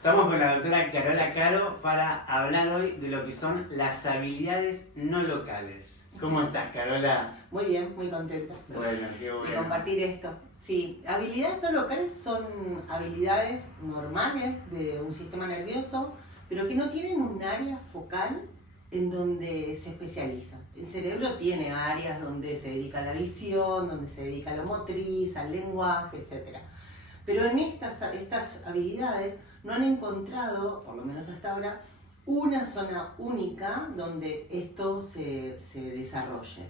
Estamos con la doctora Carola Caro para hablar hoy de lo que son las habilidades no locales. ¿Cómo estás, Carola? Muy bien, muy contenta Bueno, qué bueno. de compartir esto. Sí, habilidades no locales son habilidades normales de un sistema nervioso, pero que no tienen un área focal en donde se especializa. El cerebro tiene áreas donde se dedica a la visión, donde se dedica a la motriz, al lenguaje, etc. Pero en estas habilidades no han encontrado, por lo menos hasta ahora, una zona única donde esto se desarrolle.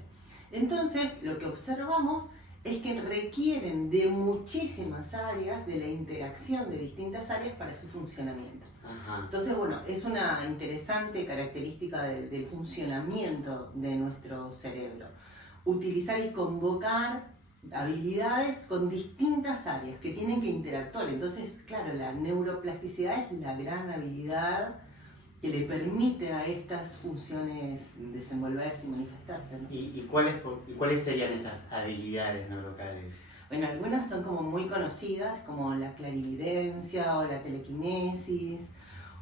Entonces, lo que observamos es que requieren de muchísimas áreas, de la interacción de distintas áreas para su funcionamiento. Ajá. Entonces, bueno, es una interesante característica del funcionamiento de nuestro cerebro. Utilizar y convocar habilidades con distintas áreas que tienen que interactuar. Entonces, claro, la neuroplasticidad es la gran habilidad que le permite a estas funciones desenvolverse y manifestarse, ¿no? ¿Y cuáles serían esas habilidades no locales? Bueno, algunas son como muy conocidas, como la clarividencia o la telequinesis,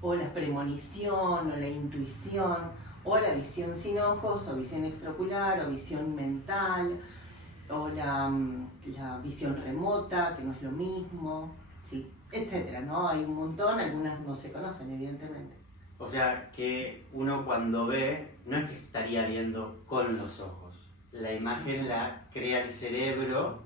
o la premonición o la intuición, o la visión sin ojos, o visión extraocular, o visión mental, o la visión remota, que no es lo mismo, sí, etcétera, ¿no? Hay un montón, algunas no se conocen, evidentemente. O sea, que uno cuando ve, no es que estaría viendo con los ojos. La imagen la crea el cerebro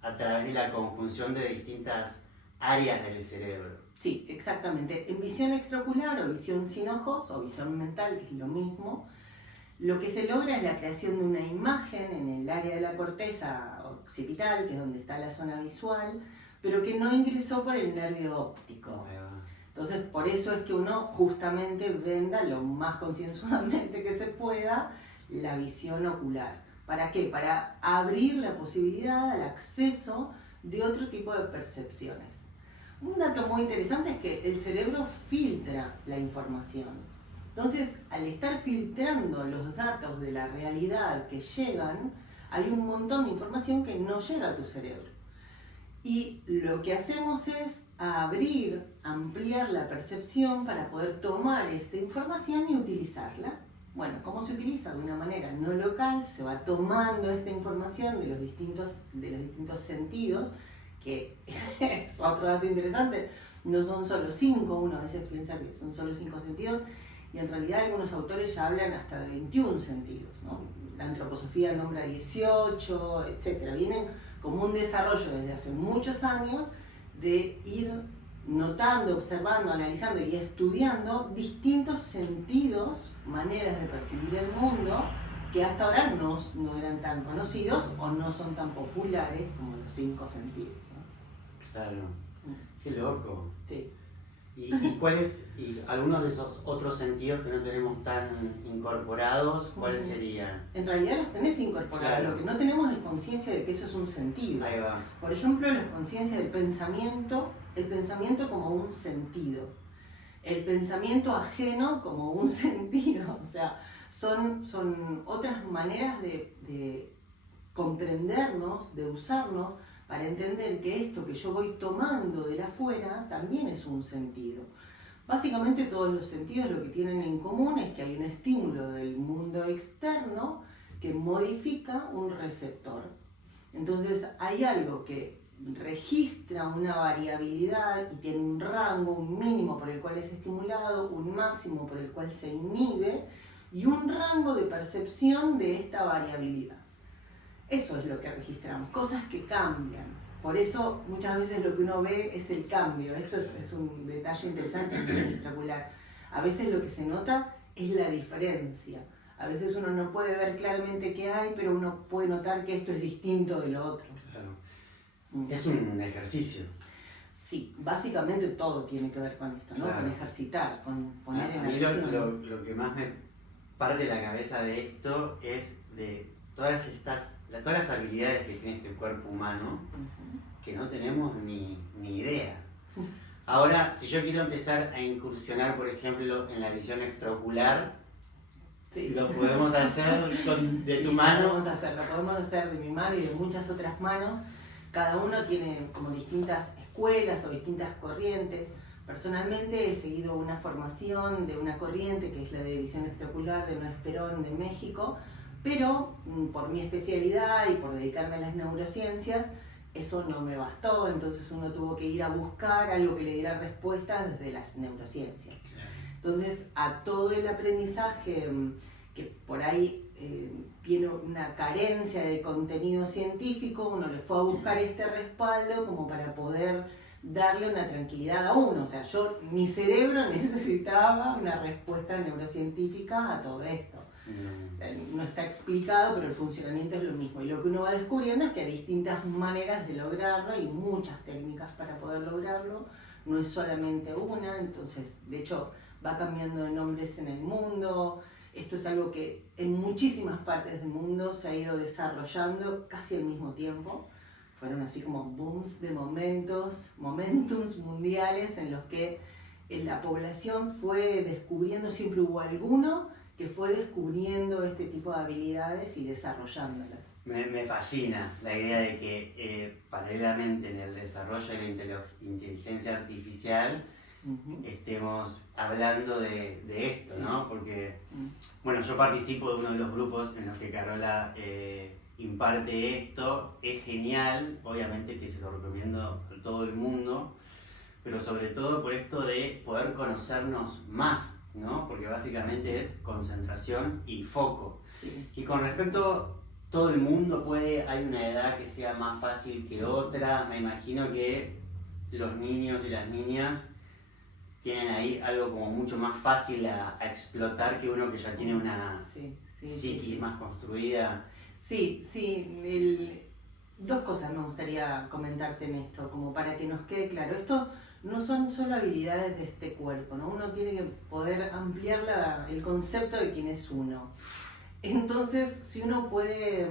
a través de la conjunción de distintas áreas del cerebro. Sí, exactamente. En visión extraocular o visión sin ojos o visión mental, que es lo mismo, lo que se logra es la creación de una imagen en el área de la corteza occipital, que es donde está la zona visual, pero que no ingresó por el nervio óptico. Entonces, por eso es que uno justamente venda lo más concienzudamente que se pueda la visión ocular. ¿Para qué? Para abrir la posibilidad al acceso de otro tipo de percepciones. Un dato muy interesante es que el cerebro filtra la información. Entonces, al estar filtrando los datos de la realidad que llegan, hay un montón de información que no llega a tu cerebro. Y lo que hacemos es abrir, ampliar la percepción para poder tomar esta información y utilizarla. Bueno, ¿cómo se utiliza? De una manera no local, se va tomando esta información de los distintos sentidos, que es otro dato interesante, no son solo 5, uno a veces piensa que son solo 5 sentidos, y en realidad algunos autores ya hablan hasta de 21 sentidos, ¿no? La antroposofía nombra 18, etc. Vienen como un desarrollo desde hace muchos años de ir notando, observando, analizando y estudiando distintos sentidos, maneras de percibir el mundo que hasta ahora no eran tan conocidos o no son tan populares como los 5 sentidos, ¿no? Claro, qué loco. Sí. ¿Y algunos de esos otros sentidos que no tenemos tan incorporados, cuáles serían? En realidad los tenés incorporados, Claro. Lo que no tenemos es conciencia de que eso es un sentido. Ahí va. Por ejemplo, la conciencia del pensamiento, el pensamiento como un sentido, el pensamiento ajeno como un sentido, o sea, son otras maneras de comprendernos, de usarnos, para entender que esto que yo voy tomando de afuera también es un sentido. Básicamente todos los sentidos lo que tienen en común es que hay un estímulo del mundo externo que modifica un receptor. Entonces hay algo que registra una variabilidad y tiene un rango, un mínimo por el cual es estimulado, un máximo por el cual se inhibe y un rango de percepción de esta variabilidad. Eso es lo que registramos, cosas que cambian. Por eso muchas veces lo que uno ve es el cambio. Esto es un detalle interesante en el extraocular. A veces lo que se nota es la diferencia. A veces uno no puede ver claramente qué hay, pero uno puede notar que esto es distinto de lo otro. Claro. Es un ejercicio. Sí, básicamente todo tiene que ver con esto, ¿no? Claro. Con ejercitar, con poner en A mí acción. lo que más me parte de la cabeza de esto es de todas las habilidades que tiene este cuerpo humano, que no tenemos ni idea. Ahora, si yo quiero empezar a incursionar, por ejemplo, en la visión extraocular, Sí. ¿lo podemos hacer de tu mano? Lo podemos hacer de mi mano y de muchas otras manos. Cada uno tiene como distintas escuelas o distintas corrientes. Personalmente he seguido una formación de una corriente que es la de visión extraocular de Noé Perón de México, pero por mi especialidad y por dedicarme a las neurociencias, eso no me bastó, entonces uno tuvo que ir a buscar algo que le diera respuesta desde las neurociencias. Entonces, a todo el aprendizaje que por ahí tiene una carencia de contenido científico, uno le fue a buscar este respaldo como para poder darle una tranquilidad a uno. O sea, mi cerebro necesitaba una respuesta neurocientífica a todo esto. No está explicado, pero el funcionamiento es lo mismo. Y lo que uno va descubriendo es que hay distintas maneras de lograrlo, hay muchas técnicas para poder lograrlo, no es solamente una. Entonces, de hecho, va cambiando de nombres en el mundo. Esto es algo que en muchísimas partes del mundo se ha ido desarrollando casi al mismo tiempo. Fueron así como booms de momentums mundiales en los que la población fue descubriendo, siempre hubo alguno que fue descubriendo este tipo de habilidades y desarrollándolas. Me fascina la idea de que paralelamente en el desarrollo de la inteligencia artificial estemos hablando de esto, sí. ¿No? Porque, bueno, yo participo de uno de los grupos en los que Carola imparte esto. Es genial, obviamente que se lo recomiendo a todo el mundo, pero sobre todo por esto de poder conocernos más, ¿no? Porque básicamente es concentración y foco. Sí. Y con respecto, todo el mundo hay una edad que sea más fácil que otra. Me imagino que los niños y las niñas tienen ahí algo como mucho más fácil a explotar que uno que ya tiene una psiquis más construida. Sí, dos cosas me gustaría comentarte en esto, como para que nos quede claro. Esto no son solo habilidades de este cuerpo, ¿no? Uno tiene que poder ampliar el concepto de quién es uno. Entonces, si uno puede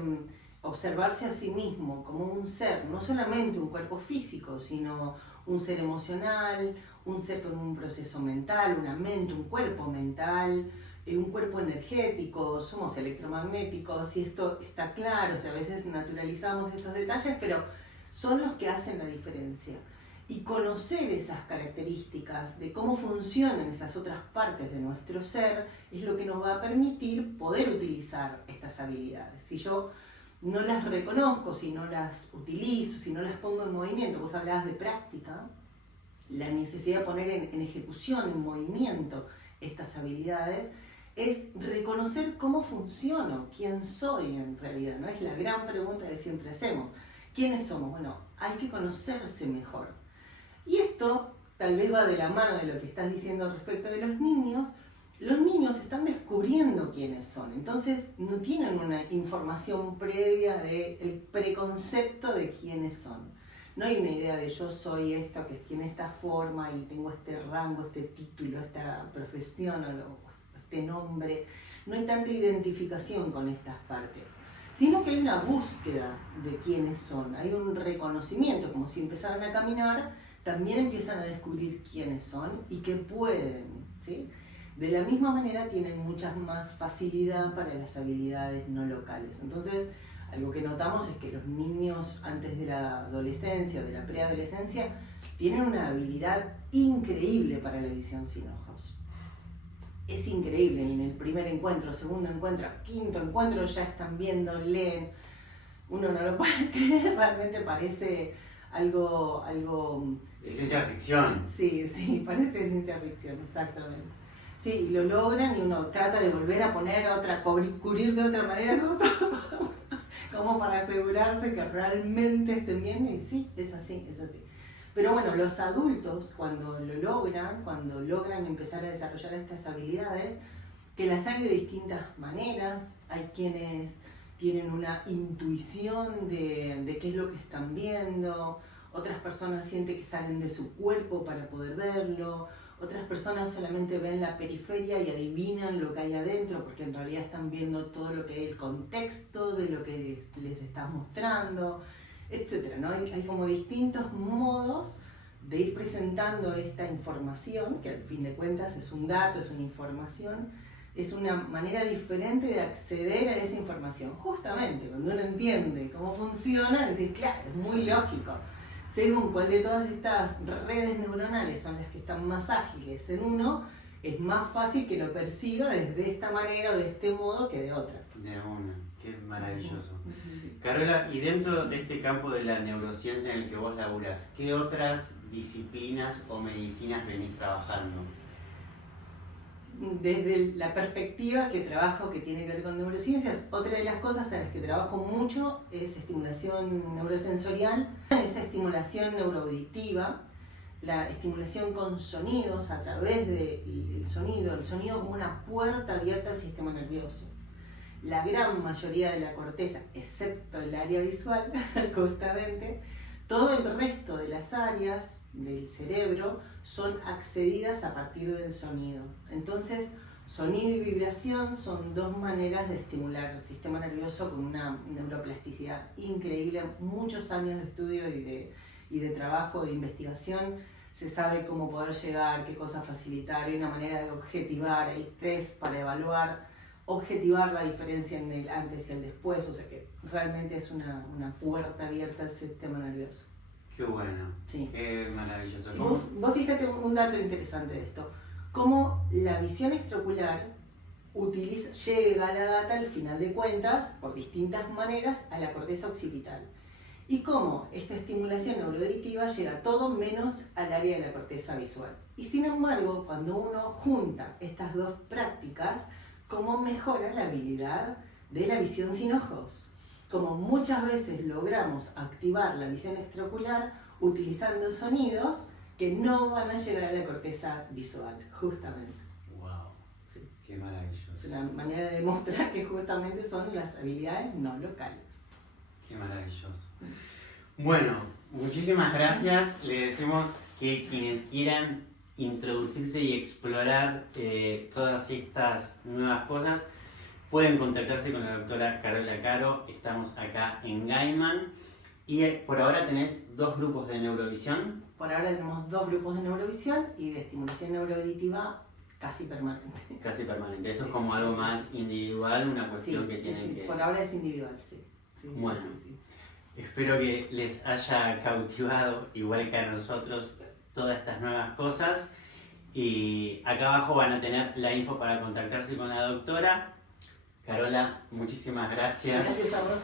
observarse a sí mismo como un ser, no solamente un cuerpo físico, sino un ser emocional, un ser con un proceso mental, una mente, un cuerpo mental, un cuerpo energético, somos electromagnéticos, y esto está claro. O sea, a veces naturalizamos estos detalles, pero son los que hacen la diferencia. Y conocer esas características de cómo funcionan esas otras partes de nuestro ser es lo que nos va a permitir poder utilizar estas habilidades. Si yo no las reconozco, si no las utilizo, si no las pongo en movimiento, vos hablabas de práctica, la necesidad de poner en ejecución, en movimiento estas habilidades, es reconocer cómo funciono, quién soy en realidad, ¿no? Es la gran pregunta que siempre hacemos. ¿Quiénes somos? Bueno, hay que conocerse mejor. Y esto tal vez va de la mano de lo que estás diciendo respecto de los niños. Los niños están descubriendo quiénes son, entonces no tienen una información previa del preconcepto de quiénes son. No hay una idea de yo soy esto, que tiene esta forma y tengo este rango, este título, esta profesión o este nombre. No hay tanta identificación con estas partes, sino que hay una búsqueda de quiénes son. Hay un reconocimiento, como si empezaran a caminar, también empiezan a descubrir quiénes son y que pueden, ¿sí? De la misma manera tienen mucha más facilidad para las habilidades no locales. Entonces, algo que notamos es que los niños antes de la adolescencia o de la preadolescencia tienen una habilidad increíble para la visión sin ojos. Es increíble, y en el primer encuentro, segundo encuentro, quinto encuentro ya están viendo, leen. Uno no lo puede creer, realmente parece algo Es ciencia ficción. Sí, parece ciencia ficción, exactamente. Sí, y lo logran y uno trata de volver a poner cubrir de otra manera esos ojos, como para asegurarse que realmente estén bien, y sí, es así. Pero bueno, los adultos cuando logran empezar a desarrollar estas habilidades, que las hay de distintas maneras. Hay quienes tienen una intuición de qué es lo que están viendo, otras personas sienten que salen de su cuerpo para poder verlo, otras personas solamente ven la periferia y adivinan lo que hay adentro, porque en realidad están viendo todo lo que es el contexto de lo que les estás mostrando, etc., ¿no? Hay como distintos modos de ir presentando esta información, que al fin de cuentas es un dato, es una información, es una manera diferente de acceder a esa información. Justamente, cuando uno entiende cómo funciona, decís, claro, es muy lógico. según cuál de todas estas redes neuronales son las que están más ágiles en uno, es más fácil que lo perciba desde esta manera o de este modo que de otra. De una, qué maravilloso. Carola, y dentro de este campo de la neurociencia en el que vos laburás, ¿qué otras disciplinas o medicinas venís trabajando? Desde la perspectiva que trabajo que tiene que ver con neurociencias, otra de las cosas en las que trabajo mucho es estimulación neurosensorial, esa estimulación neuroauditiva, la estimulación con sonidos a través del sonido, el sonido como una puerta abierta al sistema nervioso. La gran mayoría de la corteza, excepto el área visual, justamente, todo el resto de las áreas del cerebro son accedidas a partir del sonido. Entonces, sonido y vibración son dos maneras de estimular el sistema nervioso con una neuroplasticidad increíble. Muchos años de estudio y de trabajo, de investigación, se sabe cómo poder llegar, qué cosas facilitar, hay una manera de objetivar, hay test para evaluar, objetivar la diferencia en el antes y el después, o sea que realmente es una puerta abierta al sistema nervioso. Qué bueno, sí. Qué maravilloso. Vos fíjate un dato interesante de esto, cómo la visión extraocular llega a la data al final de cuentas, por distintas maneras, a la corteza occipital. Y cómo esta estimulación neuroauditiva llega todo menos al área de la corteza visual. Y sin embargo, cuando uno junta estas dos prácticas, cómo mejora la habilidad de la visión sin ojos. Como muchas veces logramos activar la visión extraocular utilizando sonidos que no van a llegar a la corteza visual, justamente. ¡Wow! Sí. ¡Qué maravilloso! Es una manera de demostrar que justamente son las habilidades no locales. ¡Qué maravilloso! Bueno, muchísimas gracias. Le decimos que quienes quieran introducirse y explorar todas estas nuevas cosas, pueden contactarse con la doctora Carola Caro. Estamos acá en Gaiman. Y por ahora tenés 2 grupos de neurovisión. Por ahora tenemos 2 grupos de neurovisión y de estimulación neuroauditiva casi permanente. Casi permanente. Eso es como algo más individual, una cuestión que tienen que... Por ahora es individual, sí. Bueno, espero que les haya cautivado, igual que a nosotros, todas estas nuevas cosas. Y acá abajo van a tener la info para contactarse con la doctora. Carola, muchísimas gracias. Gracias a vos.